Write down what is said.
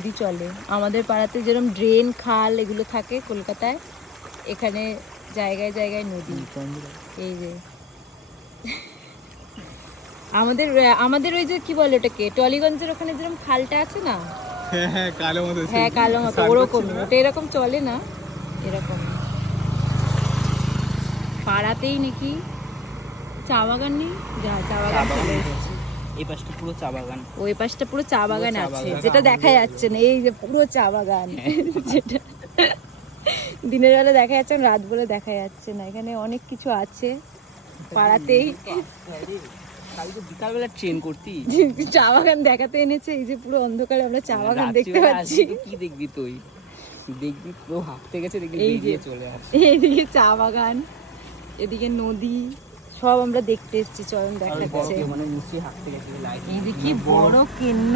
নদী চলে। আমাদের পাড়াতে যেরকম ড্রেন খাল এগুলো থাকে কলকাতায়, এখানে জায়গায় জায়গায় নদী। এই যে আমাদের আমাদের ওই যে কি বলে ওটাকে, টলিগঞ্জের ওখানে যেরকম খালটা আছে না, হ্যাঁ কালো মতো, হ্যাঁ কালো মতো, ওরকম। ওটা এরকম চলে না, এরকম পাড়াতেই নাকি চা বাগান নেই, যা চা বাগান চলে এসেছে। এই পাশটা পুরো চা বাগান, ওই পাশটা পুরো চা বাগান চা আছে, বাগান। যেটা দেখা যাচ্ছে না, এই যে পুরো চা বাগান যেটা দিনের বেলা দেখা যাচ্ছে না, রাত বলে দেখা যাচ্ছে না। এখানে অনেক কিছু আছে পাড়াতেই। কালকে বিকালবেলা ট্রেন করতি, চা বাগান দেখাতে এনেছে, এই যে পুরো অন্ধকারে আমরা চা বাগান দেখতে পাচ্ছি। কি দেখবি তুই, দেখবি পুরো হাঁটতে গেছে, দেখবি এই যে বেরিয়ে চলে আসে। এইদিকে চা বাগান, এদিকে নদী, সব আমরা দেখতে এসেছি, চরণ দেখাচ্ছে। মানে নিশ্চয়ই হাঁটতে গেছে লাইট। এই যে কি বড় কেন্ন,